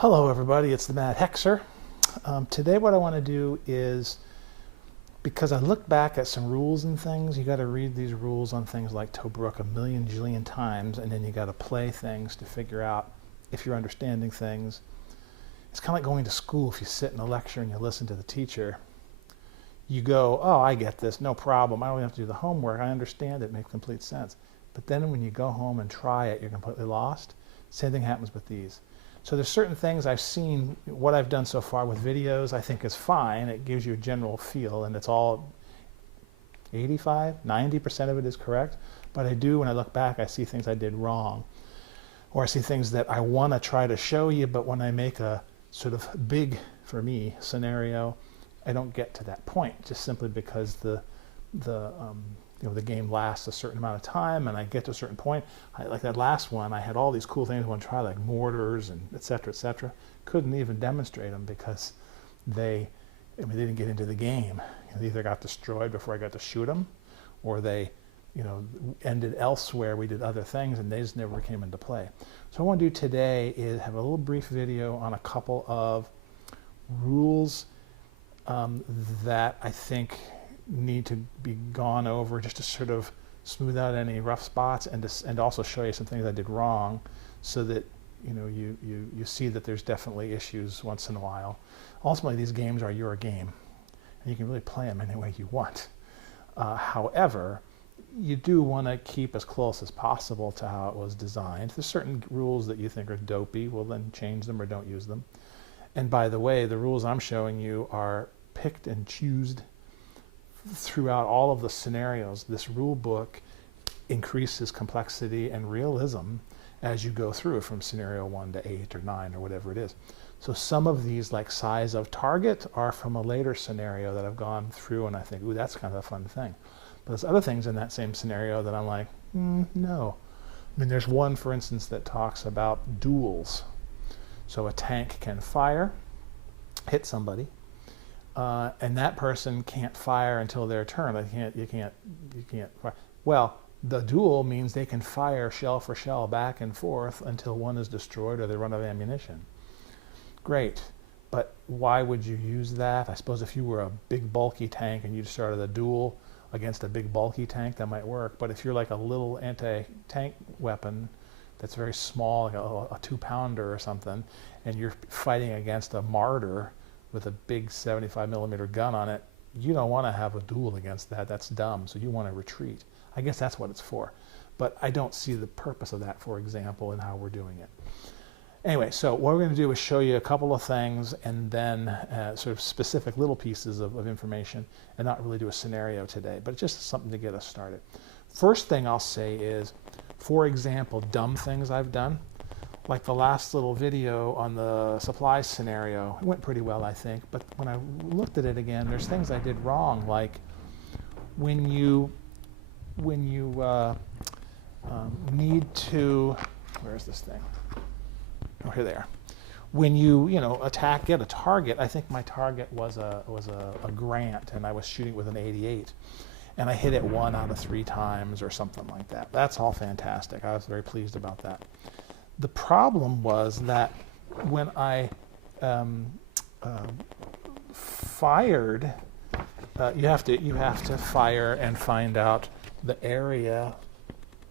Hello everybody, it's the Mad Hexer. Today what I want to do is, because I look back at some rules and things, you got to read these rules on things like Tobruk a million jillion times, and then you got to play things to figure out if you're understanding things. It's kind of like going to school. If you sit in a lecture and you listen to the teacher, you go, oh, I get this, no problem. I don't even have to do the homework. I understand it, it makes complete sense. But then when you go home and try it, you're completely lost. Same thing happens with these. So there's certain things I've seen, what I've done so far with videos I think is fine. It gives you a general feel, and it's all 85, 90% of it is correct. But I do, when I look back, I see things I did wrong. Or I see things that I want to try to show you, but when I make a sort of big, for me, scenario, I don't get to that point, just simply because the game lasts a certain amount of time, and I get to a certain point. Like that last one, I had all these cool things I want to try, like mortars and et cetera, et cetera. Couldn't even demonstrate them because they didn't get into the game. They either got destroyed before I got to shoot them, or they ended elsewhere. We did other things, and they just never came into play. So what I want to do today is have a little brief video on a couple of rules that I think need to be gone over, just to sort of smooth out any rough spots, and also show you some things I did wrong, so that you see that there's definitely issues once in a while. Ultimately, these games are your game, and you can really play them any way you want. However, you do want to keep as close as possible to how it was designed. If there's certain rules that you think are dopey, well then change them or don't use them. And by the way, the rules I'm showing you are picked and choosed throughout all of the scenarios. This rule book increases complexity and realism as you go through from scenario 1 to 8 or 9 or whatever it is. So some of these, like size of target, are from a later scenario that I've gone through, and I think, ooh, that's kind of a fun thing. But there's other things in that same scenario that I'm like, no. I mean, there's one, for instance, that talks about duels. So a tank can fire, hit somebody, and that person can't fire until their turn. You can't fire. Well, the duel means they can fire shell for shell back and forth until one is destroyed or they run out of ammunition. Great, but why would you use that? I suppose if you were a big bulky tank and you started a duel against a big bulky tank, that might work. But if you're like a little anti-tank weapon that's very small, like a 2-pounder or something, and you're fighting against a martyr with a big 75mm gun on it, you don't want to have a duel against that. That's dumb. So you want to retreat. I guess that's what it's for. But I don't see the purpose of that, for example, in how we're doing it. Anyway, so what we're going to do is show you a couple of things, and then sort of specific little pieces of information, and not really do a scenario today, but just something to get us started. First thing I'll say is, for example, dumb things I've done. Like the last little video on the supply scenario, it went pretty well, I think, but when I looked at it again, there's things I did wrong, like when you need to, where's this thing? Oh, here they are. When you get a target, I think my target was a Grant, and I was shooting with an 88, and I hit it 1 out of 3 times or something like that. That's all fantastic. I was very pleased about that. The problem was that when I fired, you have to fire and find out the area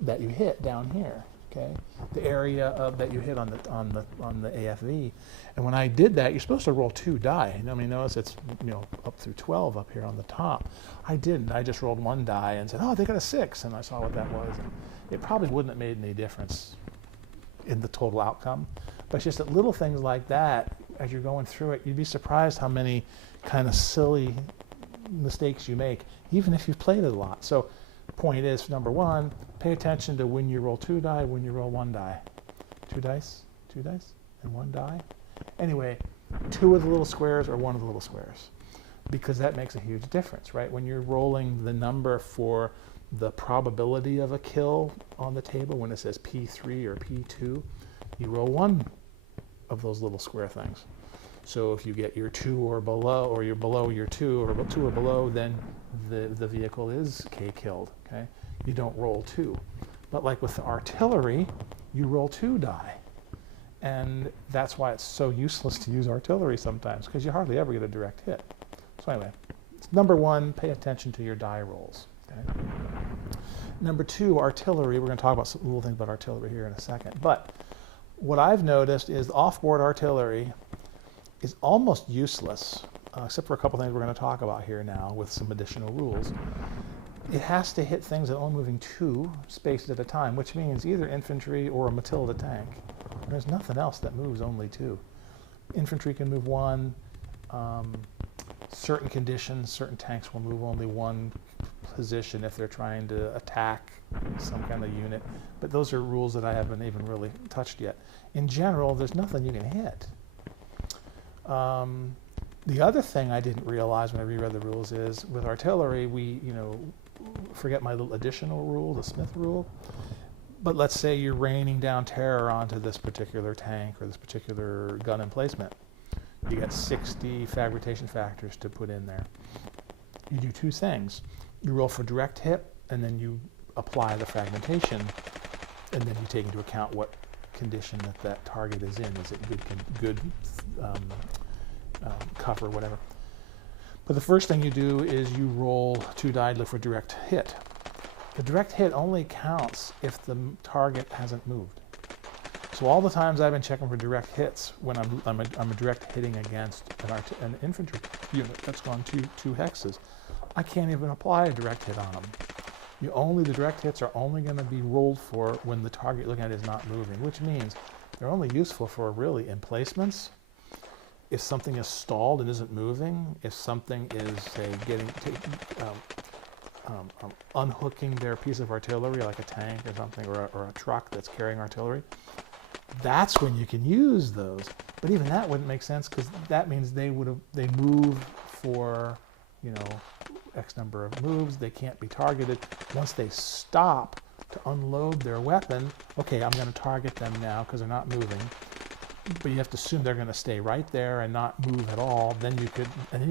that you hit down here. Okay, the area that you hit on the AFV, and when I did that, you're supposed to roll 2 die. Notice it's up through 12 up here on the top. I didn't. I just rolled 1 die and said, oh, they got a 6, and I saw what that was. And it probably wouldn't have made any difference in the total outcome, but it's just that little things like that, as you're going through it, you'd be surprised how many kind of silly mistakes you make, even if you've played it a lot. So point is, number 1, pay attention to when you roll 2 die, when you roll 1 die. 2 dice, and 1 die. Anyway, 2 of the little squares or 1 of the little squares, because that makes a huge difference, right? When you're rolling the number for the probability of a kill on the table, when it says P3 or P2, you roll 1 of those little square things. So if you get your 2 or below, or you're below your 2, or 2 or below, then the vehicle is K killed. Okay, you don't roll 2. But like with the artillery, you roll 2 die. And that's why it's so useless to use artillery sometimes, because you hardly ever get a direct hit. So anyway, number one, pay attention to your die rolls. Okay? Number two, artillery. We're going to talk about some little things about artillery here in a second. But what I've noticed is off-board artillery is almost useless, except for a couple things we're going to talk about here now with some additional rules. It has to hit things that are only moving 2 spaces at a time, which means either infantry or a Matilda tank. There's nothing else that moves only 2. Infantry can move 1. Certain conditions, certain tanks will move only 1 position if they're trying to attack some kind of unit. But those are rules that I haven't even really touched yet. In general, there's nothing you can hit. The other thing I didn't realize when I reread the rules is with artillery, we, forget my little additional rule, the Smith rule. But let's say you're raining down terror onto this particular tank or this particular gun emplacement. You got 60 fragmentation factors to put in there. You do 2 things. You roll for direct hit, and then you apply the fragmentation, and then you take into account what condition that target is in. Is it good cover, whatever. But the first thing you do is you roll 2 die for direct hit. The direct hit only counts if the target hasn't moved. So all the times I've been checking for direct hits when I'm a direct hitting against an infantry unit that's gone 2 hexes, I can't even apply a direct hit on them. The direct hits are only going to be rolled for when the target you're looking at is not moving, which means they're only useful for really emplacements. If something is stalled and isn't moving, if something is, say, unhooking their piece of artillery, like a tank or something, or a truck that's carrying artillery, that's when you can use those. But even that wouldn't make sense, because that means they move for, X number of moves. They can't be targeted. Once they stop to unload their weapon, okay, I'm going to target them now because they're not moving. But you have to assume they're going to stay right there and not move at all. Then you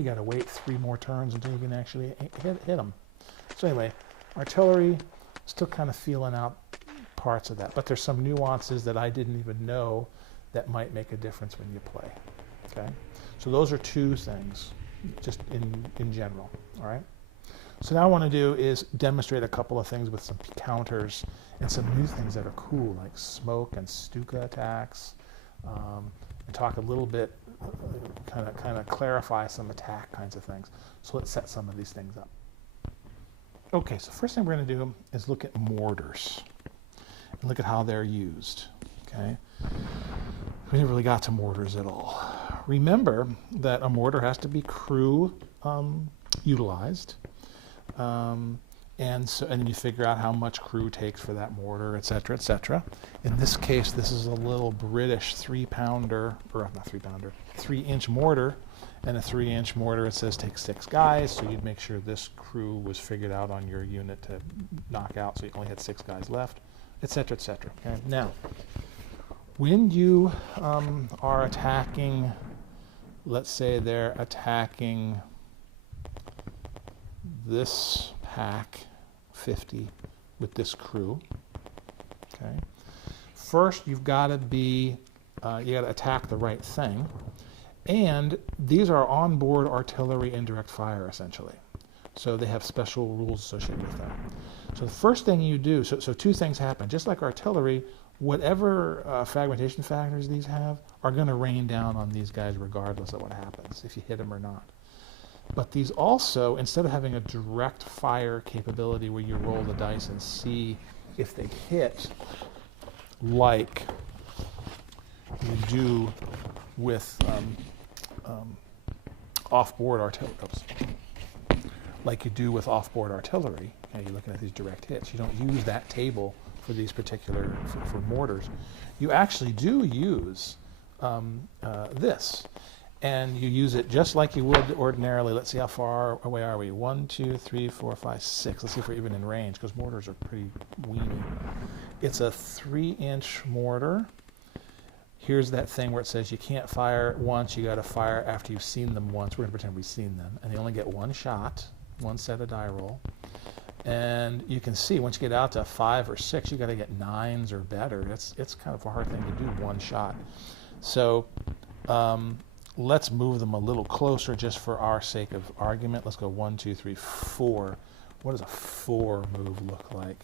got to wait 3 more turns until you can actually hit them. So anyway, artillery, still kind of feeling out parts of that. But there's some nuances that I didn't even know that might make a difference when you play. Okay? So those are 2 things, just in general. All right? So now what I want to do is demonstrate a couple of things with some counters and some new things that are cool, like smoke and Stuka attacks. And talk a little bit, kind of clarify some attack kinds of things. So let's set some of these things up. Okay, so first thing we're going to do is look at mortars and look at how they're used. Okay, we never really got to mortars at all. Remember that a mortar has to be crew utilized, and then you figure out how much crew takes for that mortar, etc., etc. In this case, this is a little British 3-inch mortar, and a 3-inch mortar, it says take 6 guys, so you'd make sure this crew was figured out on your unit to knock out, so you only had 6 guys left, etc., etc. Okay? Now, when you are attacking, let's say they're attacking this pack 50 with this crew. Okay. First, you've got to attack the right thing, and these are onboard artillery indirect fire essentially. So they have special rules associated with that. So the first thing you do, so 2 things happen. Just like artillery, whatever fragmentation factors these have are going to rain down on these guys regardless of what happens, if you hit them or not. But these also, instead of having a direct fire capability where you roll the dice and see if they hit, like you do with off-board artillery, and you're looking at these direct hits. You don't use that table for these particular, for mortars. You actually do use this. And you use it just like you would ordinarily. Let's see, how far away are we? 1, 2, 3, 4, 5, 6. Let's see if we're even in range, because mortars are pretty weeny. It's a 3-inch mortar. Here's that thing where it says you can't fire once, you got to fire after you've seen them once. We're going to pretend we've seen them. And they only get 1 shot, 1 set of die roll. And you can see once you get out to 5 or 6, you got to get 9s or better. It's kind of a hard thing to do one shot. So let's move them a little closer just for our sake of argument. Let's go 1, 2, 3, 4. What does a 4 move look like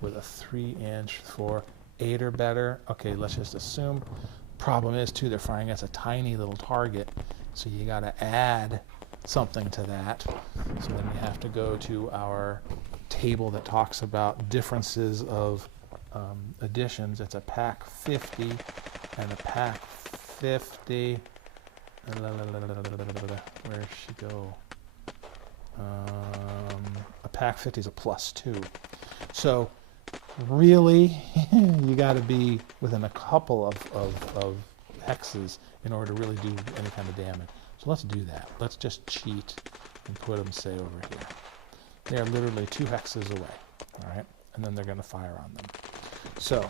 with a 3-inch 4? 8 or better. Okay, let's just assume. Problem is too, they're firing against a tiny little target, so you got to add something to that. So then you have to go to our table that talks about differences of additions. It's a pack 50 and a pack 50. Where'd she go? A pack 50 is a +2. So really, you got to be within a couple of hexes in order to really do any kind of damage. So let's do that. Let's just cheat and put them, say, over here. They are literally 2 hexes away, all right? And then they're going to fire on them. So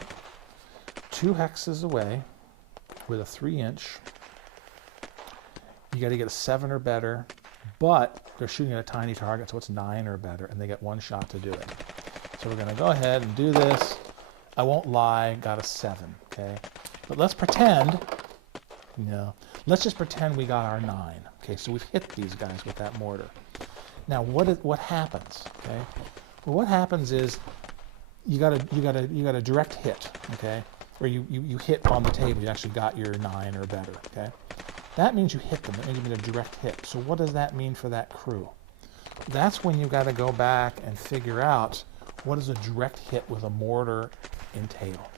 2 hexes away with a 3-inch. You got to get a 7 or better, but they're shooting at a tiny target, so it's 9 or better, and they get 1 shot to do it. So we're going to go ahead and do this. I won't lie, got a 7, okay? But let's pretend, let's just pretend we got our 9. Okay, so we've hit these guys with that mortar. Now what happens? Okay, well, what happens is you got a direct hit. Okay, or you hit on the table. You actually got your 9 or better. Okay, that means you hit them. That means you made a direct hit. So what does that mean for that crew? That's when you got to go back and figure out what does a direct hit with a mortar entail.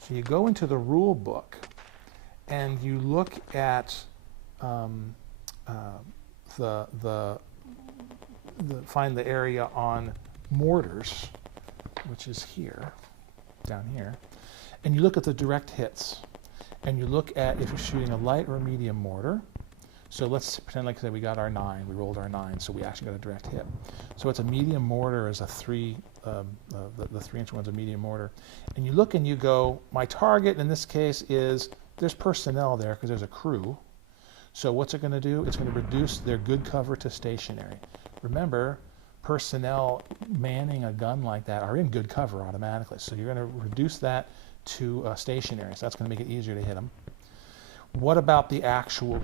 So you go into the rule book and you look at find the area on mortars, which is here, down here, and you look at the direct hits, and you look at if you're shooting a light or a medium mortar. So let's pretend like we got our 9, we rolled our 9, so we actually got a direct hit. So it's a medium mortar is a 3, the 3-inch one's a medium mortar, and you look and you go, my target in this case is, there's personnel there because there's a crew. So what's it going to do? It's going to reduce their good cover to stationary. Remember, personnel manning a gun like that are in good cover automatically. So you're going to reduce that to stationary. So that's going to make it easier to hit them. What about the actual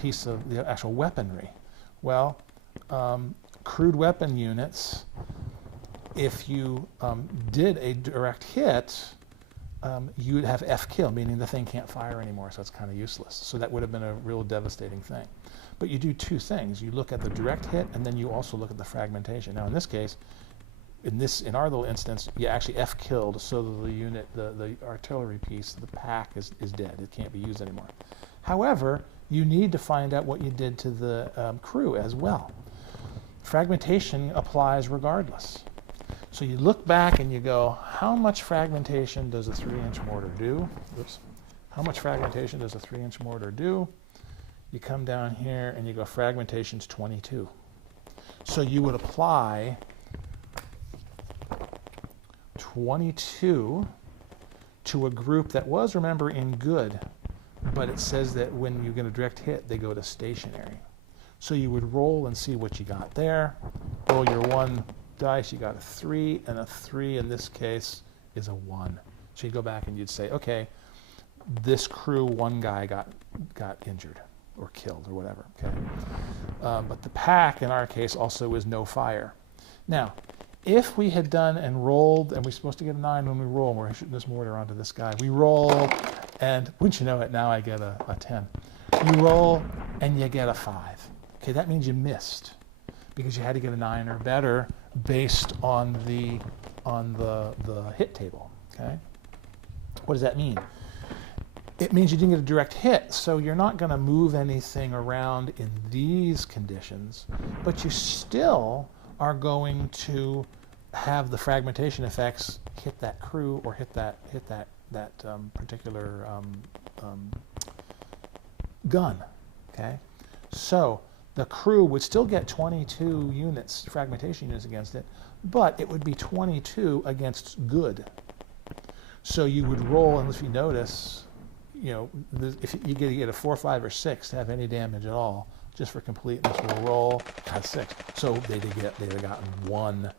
piece of the actual weaponry? Well, crude weapon units, if you did a direct hit, you would have F kill, meaning the thing can't fire anymore, so it's kind of useless. So that would have been a real devastating thing. But you do 2 things. You look at the direct hit, and then you also look at the fragmentation. Now in this case, in our little instance, you actually F killed, so that the unit, the artillery piece, the pack is dead. It can't be used anymore. However, you need to find out what you did to the crew as well. Fragmentation applies regardless. So you look back and you go, how much fragmentation does a 3-inch mortar do? Oops. How much fragmentation does a 3-inch mortar do? You come down here and you go, fragmentation's 22. So you would apply 22 to a group that was, remember, in good, but it says that when you get a direct hit, they go to stationary. So you would roll and see what you got there. Roll your 1 dice, you got a 3, and a 3 in this case is a 1. So you go back and you'd say, okay, this crew, 1 guy got injured or killed or whatever. Okay, but the pack in our case also is no fire. Now, if we had done and rolled, and we're supposed to get a 9 when we roll, and we're shooting this mortar onto this guy, we roll, and wouldn't you know it, now I get a 10. You roll and you get a 5. Okay, that means you missed because you had to get a 9 or better based on the hit table. Okay, what does that mean? It means you didn't get a direct hit, so you're not going to move anything around in these conditions, but you still are going to have the fragmentation effects hit that crew or hit that particular gun. Okay, so the crew would still get 22 units, fragmentation units against it, but it would be 22 against good. So you would roll, and if you notice, if you get a 4, 5, or 6 to have any damage at all, just for completeness, we'll roll a 6. So they'd have gotten 1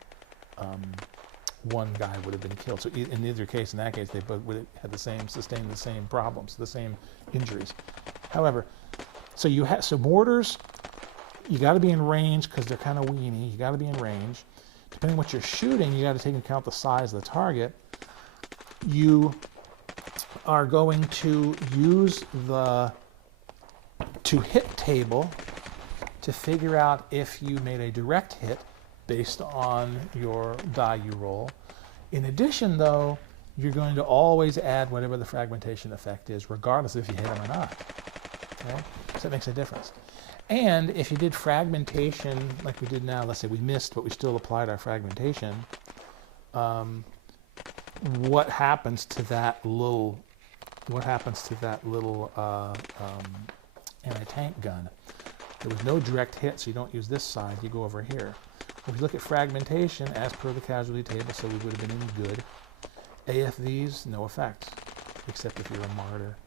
one guy would have been killed. So in either case, in that case, they both would have had sustained the same problems, the same injuries. However, so mortars, you got to be in range because they're kind of weeny. You got to be in range. Depending on what you're shooting, you got to take into account the size of the target. You are going to use the to hit table to figure out if you made a direct hit based on your die you roll. In addition, though, you're going to always add whatever the fragmentation effect is, regardless if you hit them or not. Okay? So that makes a difference. And if you did fragmentation like we did now, let's say we missed, but we still applied our fragmentation, what happens to that little anti-tank gun? There was no direct hit, so you don't use this side, you go over here. If you look at fragmentation, as per the casualty table, so we would have been in good. AFVs, no effect, except if you're a martyr.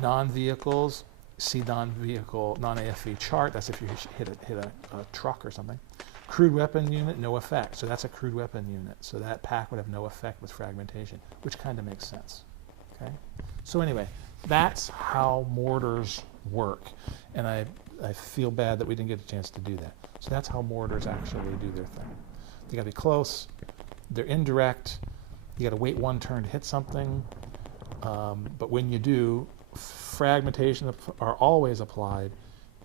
Non-vehicles, see non-AFV chart, that's if you hit a truck or something. Crude weapon unit, no effect, so that's a crude weapon unit. So that pack would have no effect with fragmentation, which kind of makes sense. Okay. So anyway, that's how mortars work, and I feel bad that we didn't get a chance to do that. So that's how mortars actually do their thing. They got to be close, they're indirect, you got to wait one turn to hit something, but when you do, fragmentation are always applied.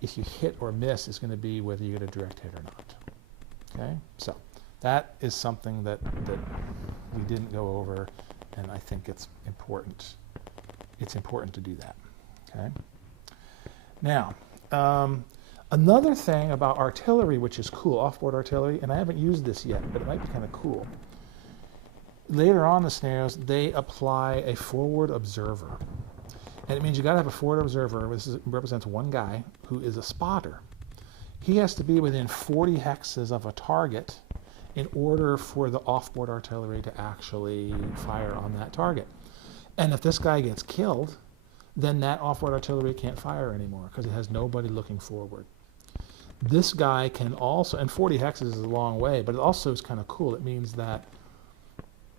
If you hit or miss, it's going to be whether you get a direct hit or not. Okay, so that is something that we didn't go over, and I think it's important. It's important to do that. Okay. Now, another thing about artillery, which is cool, offboard artillery, and I haven't used this yet, but it might be kind of cool. Later on in the scenarios, they apply a forward observer. And it means you got to have a forward observer. This represents one guy who is a spotter. He has to be within 40 hexes of a target in order for the offboard artillery to actually fire on that target. And if this guy gets killed, then that offboard artillery can't fire anymore because it has nobody looking forward. This guy can also, and 40 hexes is a long way, but it also is kind of cool. It means that,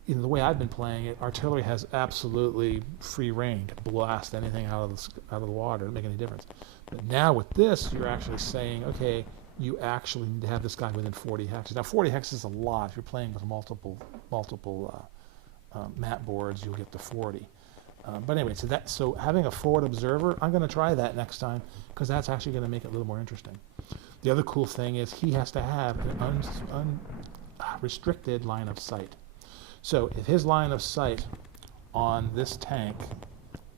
in the way I've been playing it, artillery has absolutely free reign to blast anything out of the water. It doesn't make any difference. But now with this, you're actually saying, okay, you actually need to have this guy within 40 hexes. Now 40 hexes is a lot. If you're playing with multiple map boards, you'll get to 40. But anyway, so having a forward observer, I'm going to try that next time because that's actually going to make it a little more interesting. The other cool thing is he has to have an unrestricted line of sight. So if his line of sight on this tank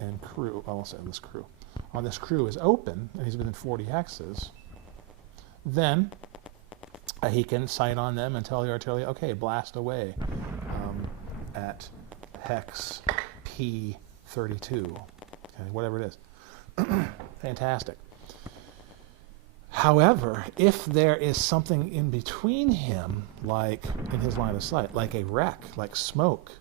and crew, I won't say this crew, on this crew is open and he's within 40 hexes, then he can sight on them and tell the artillery, okay, blast away at hex P32, okay, whatever it is. Fantastic. However, if there is something in between him, like in his line of sight, like a wreck, like smoke,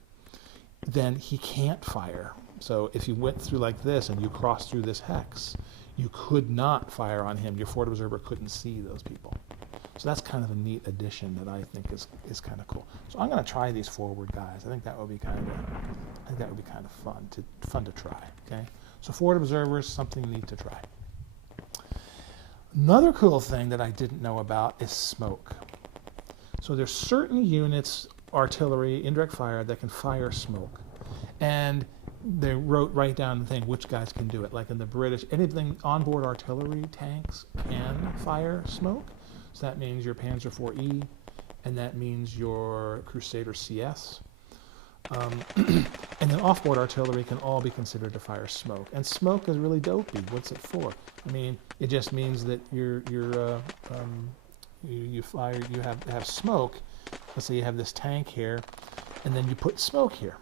then he can't fire. So if you went through like this and you crossed through this hex, you could not fire on him. Your forward observer couldn't see those people. So that's kind of a neat addition that I think is kind of cool. So I'm going to try these forward guys. I think that would be kind of fun to try. Okay. So forward observers, something neat to try. Another cool thing that I didn't know about is smoke. So there's certain units, artillery, indirect fire, that can fire smoke. And they wrote right down the thing which guys can do it. Like in the British, anything onboard artillery tanks can fire smoke. So that means your Panzer IVe, and that means your Crusader CS. And then offboard artillery can all be considered to fire smoke. And smoke is really dopey. What's it for? I mean, it just means that you have smoke. Let's say you have this tank here, and then you put smoke here.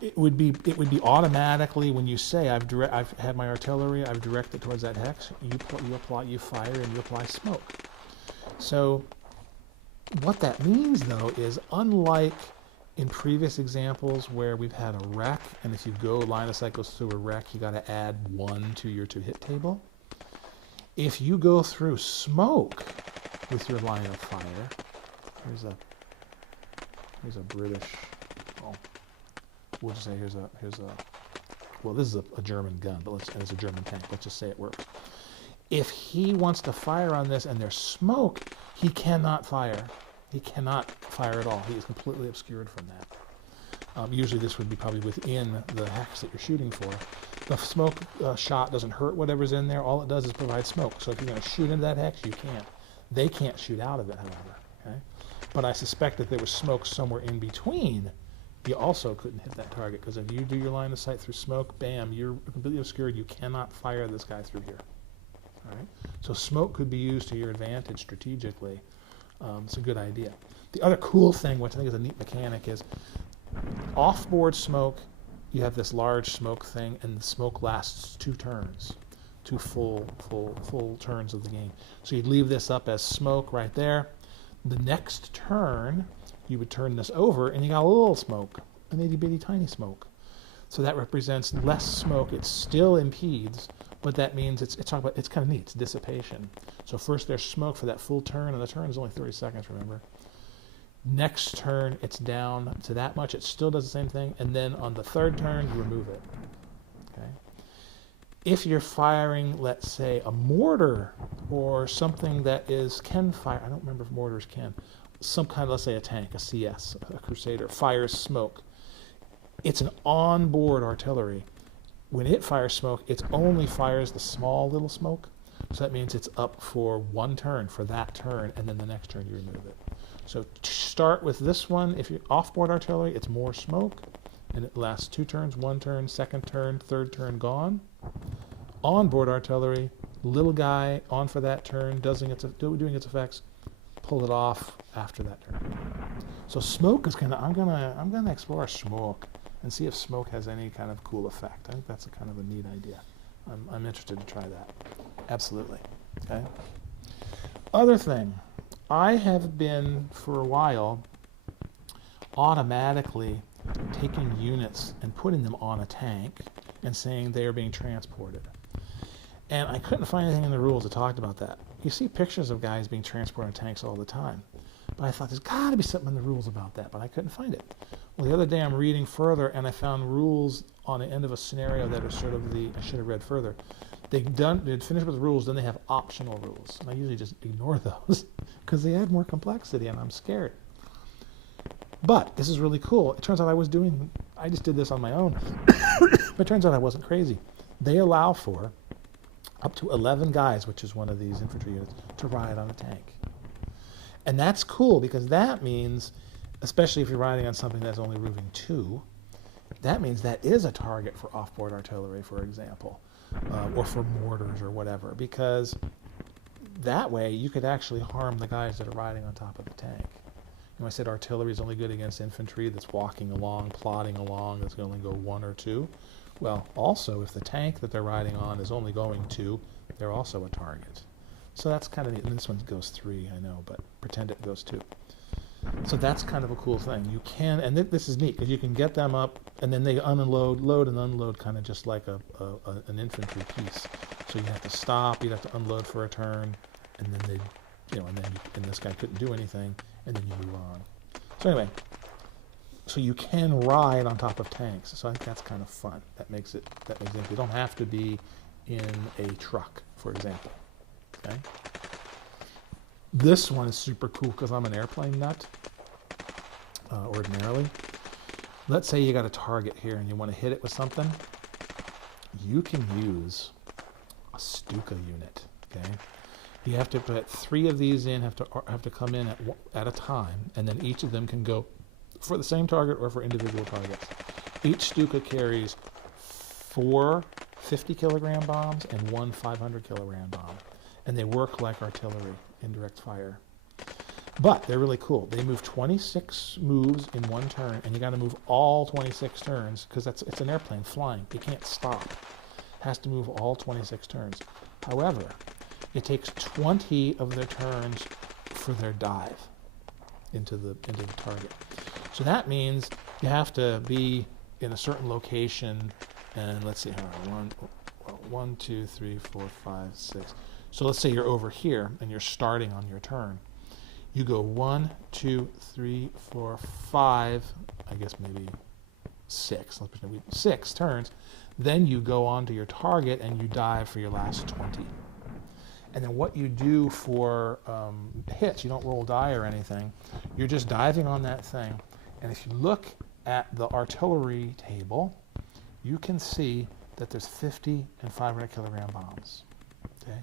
It would be automatically when you say I've had my artillery, I've directed towards that hex. You fire and you apply smoke. So what that means, though, is unlike in previous examples where we've had a wreck, and if you go line of sight goes through a wreck, you got to add 1 to your to-hit table. If you go through smoke with your line of fire, here's a British, well, we'll just say well, this is a German gun, but and it's a German tank. Let's just say it works. If he wants to fire on this and there's smoke, he cannot fire. He cannot fire at all. He is completely obscured from that. Usually this would be probably within the hex that you're shooting for. The smoke shot doesn't hurt whatever's in there. All it does is provide smoke. So if you're going to shoot into that hex, you can't. They can't shoot out of it, however. Okay? But I suspect that there was smoke somewhere in between. You also couldn't hit that target, because if you do your line of sight through smoke, bam, you're completely obscured. You cannot fire this guy through here. All right? So smoke could be used to your advantage strategically. It's a good idea. The other cool thing, which I think is a neat mechanic, is off-board smoke. You have this large smoke thing, and the smoke lasts 2 turns, 2 full turns of the game. So you'd leave this up as smoke right there. The next turn, you would turn this over, and you got a little smoke, an itty-bitty tiny smoke. So that represents less smoke. It still impedes, but that means it's kind of neat. It's dissipation. So first there's smoke for that full turn, and the turn is only 30 seconds, remember. Next turn, it's down to that much. It still does the same thing, and then on the 3rd turn, you remove it. Okay. If you're firing, let's say, a mortar or something that can fire, I don't remember if mortars can, some kind of, let's say a tank, a CS, a Crusader, fires smoke. It's an onboard artillery. When it fires smoke, it only fires the small little smoke. So that means it's up for 1 turn, for that turn, and then the next turn you remove it. So start with this one. If you're off-board artillery, it's more smoke, and it lasts 2 turns, 1 turn, 2nd turn, 3rd turn, gone. On-board artillery, little guy on for that turn, doing its effects, pull it off after that turn. So smoke is I'm gonna explore smoke and see if smoke has any kind of cool effect. I think that's a kind of a neat idea. I'm interested to try that. Absolutely. Okay. Other thing, I have been for a while automatically taking units and putting them on a tank and saying they are being transported. And I couldn't find anything in the rules that talked about that. You see pictures of guys being transported on tanks all the time. But I thought there's got to be something in the rules about that, but I couldn't find it. Well, the other day I'm reading further, and I found rules on the end of a scenario that are sort of I should have read further. They'd finished with the rules, then they have optional rules. And I usually just ignore those because they add more complexity, and I'm scared. But this is really cool. It turns out I just did this on my own, but it turns out I wasn't crazy. They allow for up to 11 guys, which is one of these infantry units, to ride on a tank. And that's cool because that means, especially if you're riding on something that's only moving 2, that means that is a target for off-board artillery, for example, or for mortars or whatever, because that way you could actually harm the guys that are riding on top of the tank. I said artillery is only good against infantry that's walking along, plodding along, that's going to only go 1 or 2. Well, also, if the tank that they're riding on is only going 2, they're also a target. So that's kind of neat. And this one goes 3, I know, but pretend it goes 2. So that's kind of a cool thing. You can, and this is neat, because you can get them up, and then they load and unload kind of just like an infantry piece. So you have to stop, you'd have to unload for a turn, and then and this guy couldn't do anything, and then you move on. So anyway, so you can ride on top of tanks. So I think that's kind of fun. That makes it you don't have to be in a truck, for example. Okay. This one is super cool because I'm an airplane nut, ordinarily. Let's say you got a target here and you want to hit it with something. You can use a Stuka unit. Okay. You have to put 3 of these in, have to come in at a time, and then each of them can go for the same target or for individual targets. Each Stuka carries 4 50-kilogram bombs and 1 500-kilogram bomb, and they work like artillery, indirect fire. But they're really cool. They move 26 moves in 1 turn, and you got to move all 26 turns because it's an airplane flying. It can't stop. It has to move all 26 turns. However, it takes 20 of their turns for their dive into the target. So that means you have to be in a certain location, and let's see, 1, 2, 3, 4, 5, 6. So let's say you're over here and you're starting on your turn. You go 1, 2, 3, 4, 5, I guess maybe 6. Let's pretend 6 turns. Then you go on to your target and you dive for your last 20. And then what you do for hits, you don't roll die or anything. You're just diving on that thing. And if you look at the artillery table, you can see that there's 50 and 500 kilogram bombs. Okay?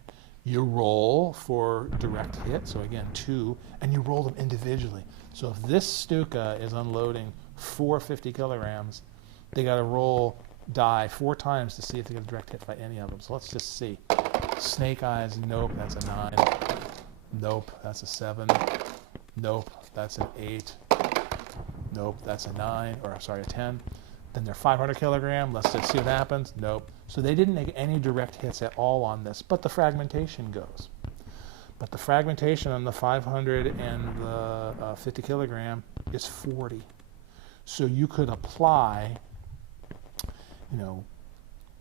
You roll for direct hit, so again 2, and you roll them individually. So if this Stuka is unloading 450 kilograms, they got to roll die 4 times to see if they get a direct hit by any of them. So let's just see. Snake Eyes, nope, that's a 9. Nope, that's a 7. Nope, that's an 8. Nope, that's a 9, or sorry, a 10. Then they're 500 kilogram. Let's just see what happens. Nope. So they didn't make any direct hits at all on this, but the fragmentation goes. But the fragmentation on the 500 and the 50 kilogram is 40. So you could apply, you know,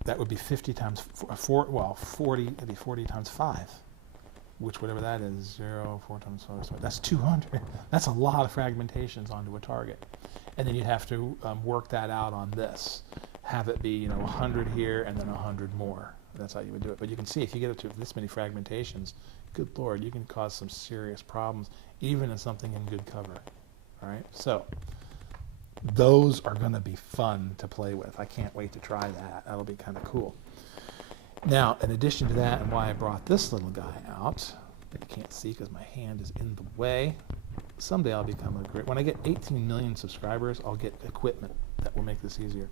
that would be 50 times 40, it'd be 40 times 5, which whatever that is, 0, 4 times 5, that's 200. That's a lot of fragmentations onto a target. And then you have to work that out on this. Have it be, you know, 100 here and then 100 more. That's how you would do it. But you can see if you get up to this many fragmentations, good Lord, you can cause some serious problems, even in something in good cover. All right, so those are going to be fun to play with. I can't wait to try that. That'll be kind of cool. Now, in addition to that, and why I brought this little guy out, that you can't see because my hand is in the way. Someday I'll become a great, when I get 18 million subscribers, I'll get equipment that will make this easier.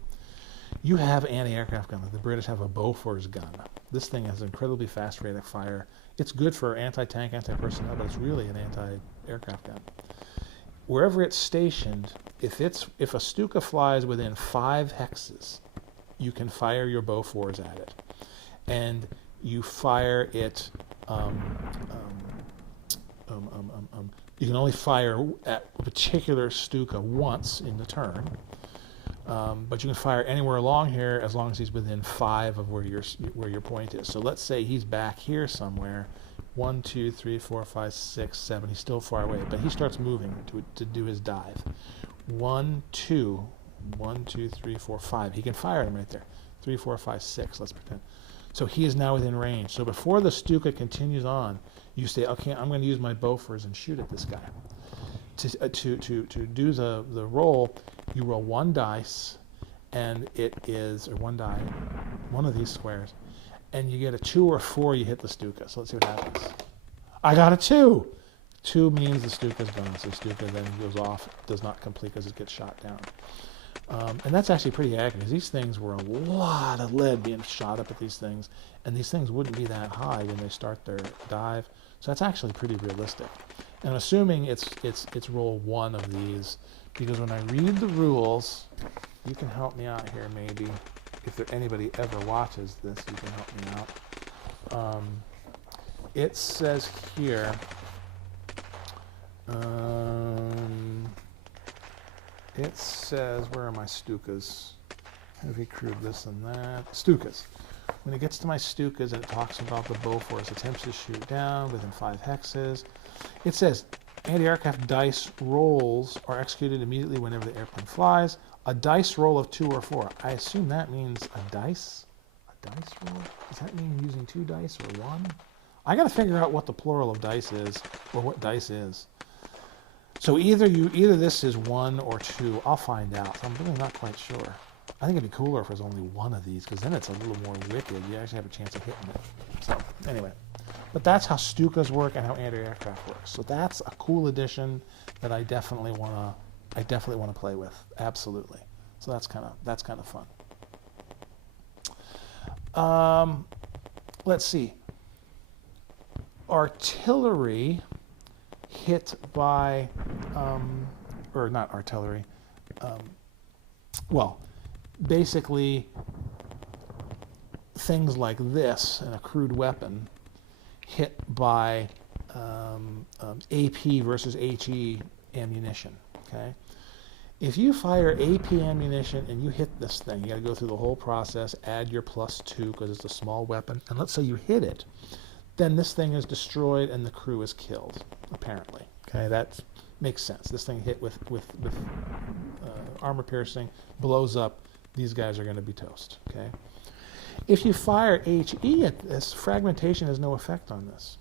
You have anti-aircraft gun. The British have a Bofors gun. This thing has incredibly fast rate of fire. It's good for anti-tank, anti-personnel, but it's really an anti-aircraft gun. Wherever it's stationed, if a Stuka flies within 5 hexes, you can fire your Bofors at it. And you fire it, you can only fire at a particular Stuka once in the turn, but you can fire anywhere along here as long as he's within 5 of where your point is. So let's say he's back here somewhere, 1, 2, 3, 4, 5, 6, 7. He's still far away, but he starts moving to do his dive. 1, 2, 1, 2, 3, 4, 5. He can fire him right there. 3, 4, 5, 6. Let's pretend. So he is now within range. So before the Stuka continues on, you say, okay, I'm going to use my Bofors and shoot at this guy. To do the roll, you roll 1 dice, and it is, or 1 die, one of these squares, and you get a 2 or a 4, you hit the Stuka. So let's see what happens. I got a 2. 2 means the Stuka's gone. So the Stuka then goes off, does not complete because it gets shot down. And that's actually pretty accurate, because these things were a lot of lead being shot up at these things, and these things wouldn't be that high when they start their dive. So that's actually pretty realistic. And I'm assuming it's roll 1 of these, because when I read the rules, you can help me out here maybe. If anybody ever watches this, you can help me out. It says here, it says, where are my Stukas? Heavy crude, this and that. Stukas. When it gets to my Stukas and it talks about the Bofors attempts to shoot down within 5 hexes, it says anti-aircraft dice rolls are executed immediately whenever the airplane flies. A dice roll of 2 or 4. I assume that means a dice? A dice roll? Does that mean using 2 dice or 1? I got to figure out what the plural of dice is, or what dice is. So either this is 1 or 2. I'll find out. I'm really not quite sure. I think it'd be cooler if there's only 1 of these, because then it's a little more wicked. You actually have a chance of hitting it. So anyway, but that's how Stukas work and how anti-aircraft works. So that's a cool addition that I definitely want to play with. Absolutely. So that's kind of fun. Let's see. Artillery hit by, or not artillery. Well, basically things like this, and a crude weapon, hit by AP versus HE ammunition. Okay. If you fire AP ammunition and you hit this thing, you got to go through the whole process, add your +2 because it's a small weapon, and let's say you hit it, then this thing is destroyed and the crew is killed, apparently. Okay, that makes sense. This thing hit with armor piercing, blows up. These guys are going to be toast. Okay. If you fire HE at this, fragmentation has no effect on this.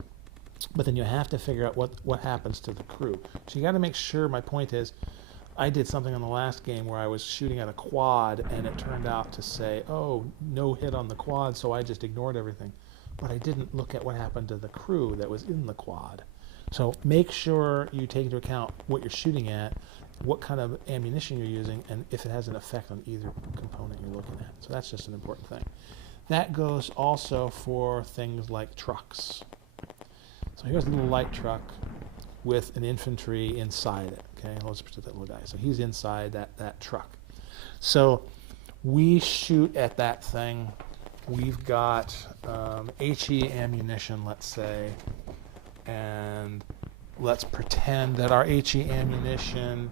But then you have to figure out what happens to the crew. So you got to make sure. My point is, I did something on the last game where I was shooting at a quad, and it turned out to say, oh, no hit on the quad, so I just ignored everything. But I didn't look at what happened to the crew that was in the quad. So make sure you take into account what you're shooting at, what kind of ammunition you're using, and if it has an effect on either component you're looking at. So that's just an important thing. That goes also for things like trucks. So here's a little light truck with an infantry inside it. Okay, let's put that little guy. So he's inside that truck. So we shoot at that thing. We've got HE ammunition, let's say, and let's pretend that our HE ammunition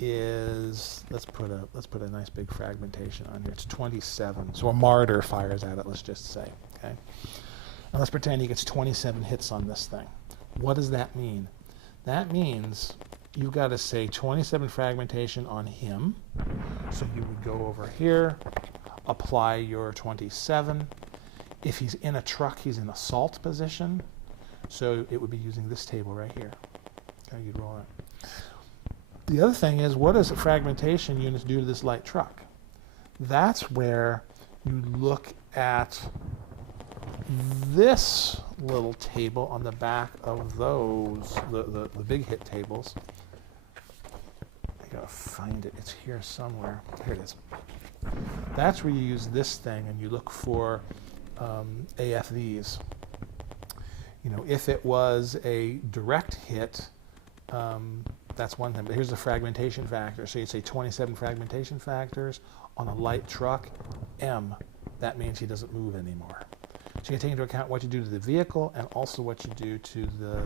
is, let's put a nice big fragmentation on here. It's 27. So a martyr fires at it, let's just say. Okay, and let's pretend he gets 27 hits on this thing. What does that mean? That means you've got to say 27 fragmentation on him. So you would go over here, apply your 27. If he's in a truck, he's in assault position. So it would be using this table right here. Okay, you'd roll it. The other thing is, what does fragmentation units do to this light truck? That's where you look at this little table on the back of those, the big hit tables. I gotta find it. It's here somewhere. Here it is. That's where you use this thing and you look for AFVs. You know, if it was a direct hit, that's one thing. But here's the fragmentation factor. So you'd say 27 fragmentation factors on a light truck, M. That means he doesn't move anymore. So you take into account what you do to the vehicle and also what you do to the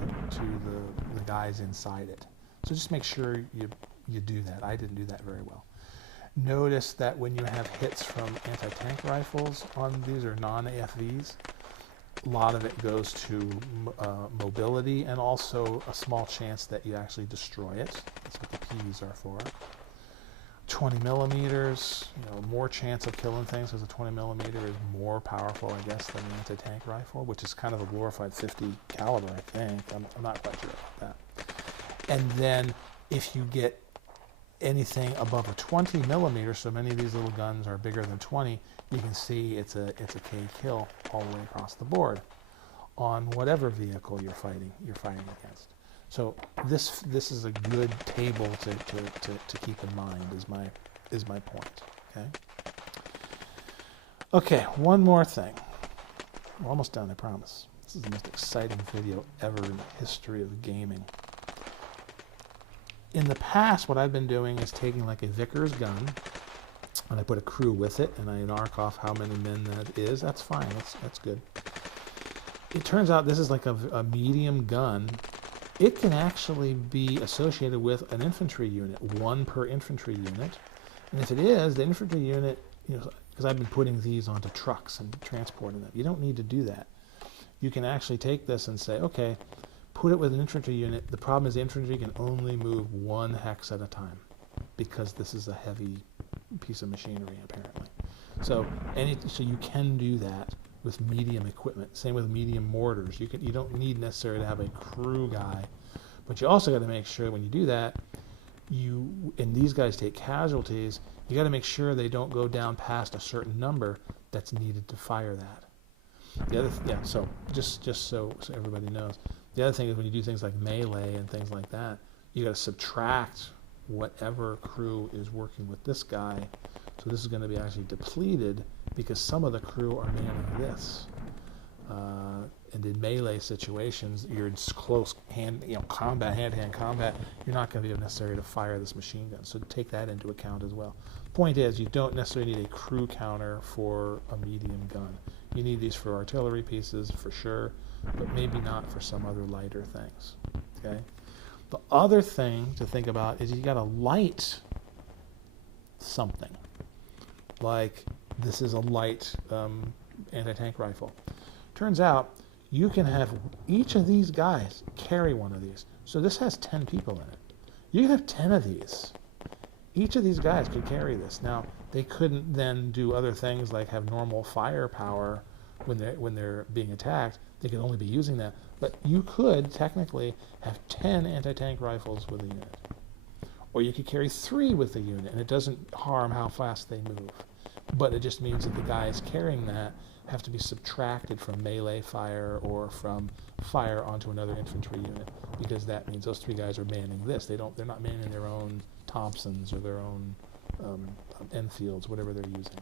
guys inside it. So just make sure you do that. I didn't do that very well. Notice that when you have hits from anti-tank rifles on these or non-AFVs, a lot of it goes to mobility and also a small chance that you actually destroy it. That's what the P's are for. 20 millimeters, more chance of killing things because a 20 millimeter is more powerful, I guess, than an anti-tank rifle, which is kind of a glorified 50 caliber, I think. I'm not quite sure about that. And then if you get anything above a 20 millimeter, so many of these little guns are bigger than 20, you can see it's a K kill all the way across the board on whatever vehicle you're fighting against. So this is a good table to keep in mind is my point. Okay, one more thing. We're almost done, I promise. This is the most exciting video ever in the history of gaming. In the past, what I've been doing is taking like a Vickers gun, and I put a crew with it, and I mark off how many men that is. That's fine. That's good. It turns out this is like a medium gun. It can actually be associated with an infantry unit, one per infantry unit. And if it is, the infantry unit, because I've been putting these onto trucks and transporting them, you don't need to do that. You can actually take this and say, okay, put it with an infantry unit. The problem is the infantry can only move one hex at a time because this is a heavy piece of machinery, apparently. So you can do that with medium equipment. Same with medium mortars. You don't need necessarily to have a crew guy, but you also got to make sure when you do that, and these guys take casualties, you got to make sure they don't go down past a certain number that's needed to fire that. The other, so just so everybody knows, the other thing is when you do things like melee and things like that, you got to subtract whatever crew is working with this guy. So this is going to be actually depleted because some of the crew are manning this. And in melee situations, you're in close combat, hand-to-hand combat, you're not going to be necessary to fire this machine gun. So take that into account as well. Point is, you don't necessarily need a crew counter for a medium gun. You need these for artillery pieces for sure, but maybe not for some other lighter things. Okay. The other thing to think about is you got to light something. Like this is a light anti-tank rifle. Turns out you can have each of these guys carry one of these. So this has 10 people in it. You could have 10 of these. Each of these guys could carry this. Now, they couldn't then do other things like have normal firepower when they're being attacked. They could only be using that. But you could technically have 10 anti-tank rifles with a unit. Or you could carry 3 with the unit, and it doesn't harm how fast they move. But it just means that the guys carrying that have to be subtracted from melee fire or from fire onto another infantry unit, because that means those 3 guys are manning this. They're not manning their own Thompsons or their own Enfields, whatever they're using.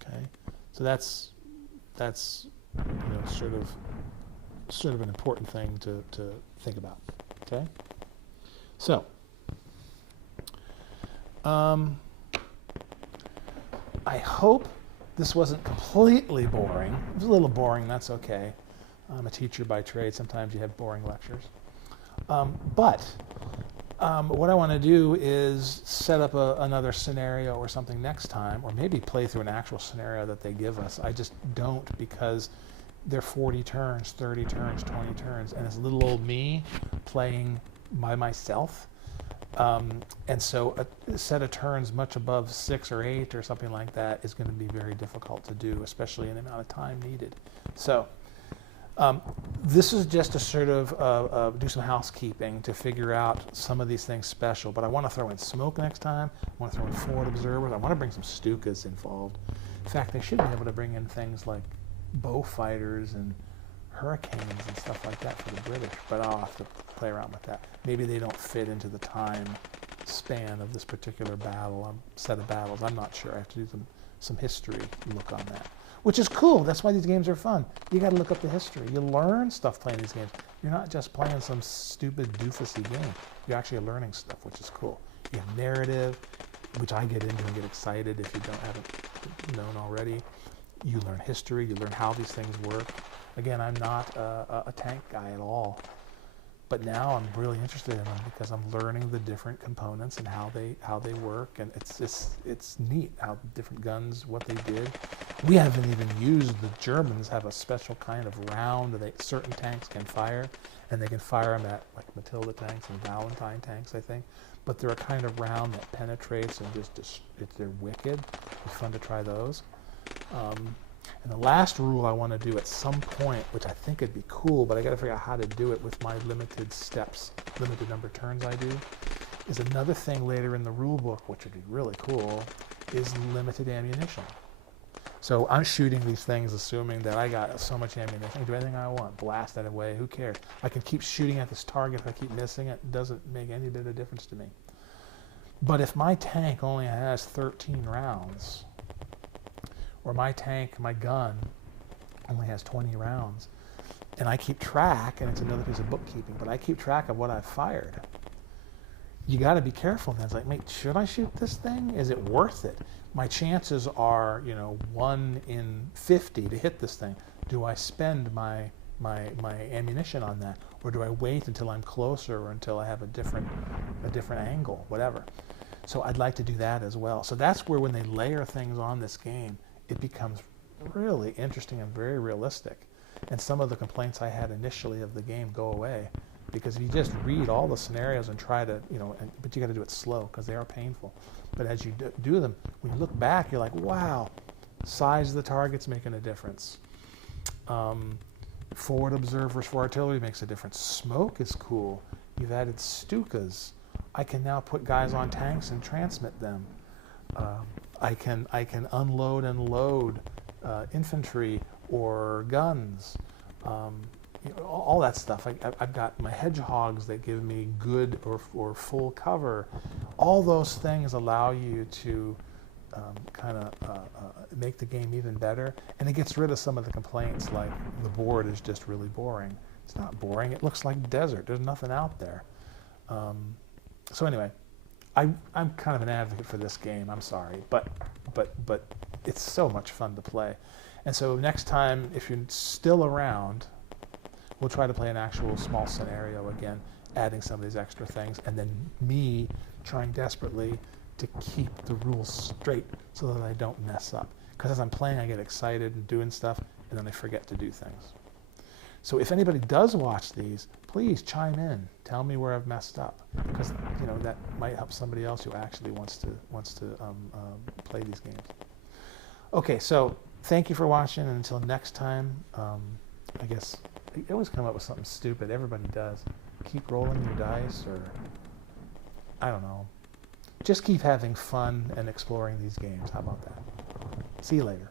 Okay, so that's sort of an important thing to think about. Okay, so I hope this wasn't completely boring. It was a little boring, that's okay. I'm a teacher by trade. Sometimes you have boring lectures. But what I want to do is set up another scenario or something next time, or maybe play through an actual scenario that they give us. I just don't, because they're 40 turns, 30 turns, 20 turns, and it's little old me playing by myself. And so a set of turns much above 6 or 8 or something like that is going to be very difficult to do, especially in the amount of time needed. So this is just a sort of do some housekeeping to figure out some of these things special. But I want to throw in smoke next time. I want to throw in forward observers. I want to bring some Stukas involved. In fact, they should be able to bring in things like bow fighters and hurricanes and stuff like that for the British, but I'll have to play around with that. Maybe they don't fit into the time span of this particular set of battles. I'm not sure. I have to do some history look on that, which is cool. That's why these games are fun. You got to look up the history. You learn stuff playing these games. You're not just playing some stupid doofusy game. You're actually learning stuff, which is cool. You have narrative, which I get into and get excited if you haven't known already. You learn history. You learn how these things work. Again, I'm not a tank guy at all, but now I'm really interested in them because I'm learning the different components and how they work, and it's neat how different guns, what they did. We haven't even used, the Germans have a special kind of round that certain tanks can fire, and they can fire them at like Matilda tanks and Valentine tanks, I think. But they're a kind of round that penetrates and they're wicked. It's fun to try those. And the last rule I want to do at some point, which I think would be cool, but I got to figure out how to do it with my limited steps, limited number of turns I do, is another thing later in the rule book, which would be really cool, is limited ammunition. So I'm shooting these things assuming that I got so much ammunition. I can do anything I want, blast that away, who cares? I can keep shooting at this target. If I keep missing it, it doesn't make any bit of difference to me. But if my tank only has 13 rounds, or my gun only has 20 rounds, and I keep track, and it's another piece of bookkeeping, but I keep track of what I've fired. You got to be careful then. It's like, mate, should I shoot this thing? Is it worth it? My chances are, 1 in 50 to hit this thing. Do I spend my ammunition on that, or do I wait until I'm closer or until I have a different angle, whatever? So I'd like to do that as well. So that's where, when they layer things on this game, it becomes really interesting and very realistic. And some of the complaints I had initially of the game go away, because if you just read all the scenarios and try to, but you got to do it slow because they are painful. But as you do them, when you look back, you're like, wow, size of the target's making a difference. Forward observers for artillery makes a difference. Smoke is cool. You've added Stukas. I can now put guys on tanks and transmit them. I can unload and load infantry or guns, all that stuff. I've got my hedgehogs that give me good or full cover. All those things allow you to make the game even better, and it gets rid of some of the complaints like the board is just really boring. It's not boring. It looks like desert. There's nothing out there. So anyway, I'm kind of an advocate for this game. I'm sorry, but it's so much fun to play. And so next time, if you're still around, we'll try to play an actual small scenario again, adding some of these extra things, and then me trying desperately to keep the rules straight so that I don't mess up. Because as I'm playing, I get excited and doing stuff, and then I forget to do things. So if anybody does watch these, please chime in. Tell me where I've messed up, because that might help somebody else who actually wants to play these games. Okay, so thank you for watching, and until next time, I guess I always come up with something stupid. Everybody does. Keep rolling your dice, or I don't know. Just keep having fun and exploring these games. How about that? See you later.